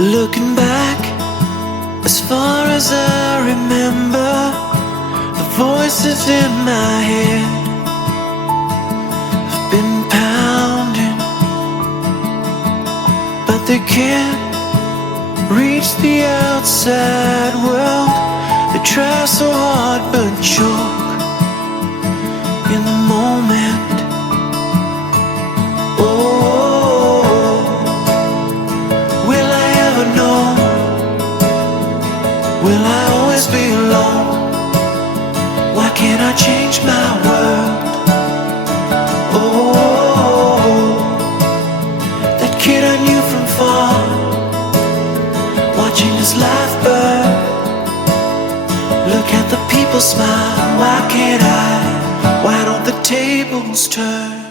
Looking back, as far as I remember, the voices in my head have been pounding, but they can't reach the outside world. They try so hard but choke in the moment. Oh, will I ever know? Will I always be alone? Why can't I change my world? Oh, that kid I knew from far, watching his life burn. Look at the people smile. Why can't I? Why don't the tables turn?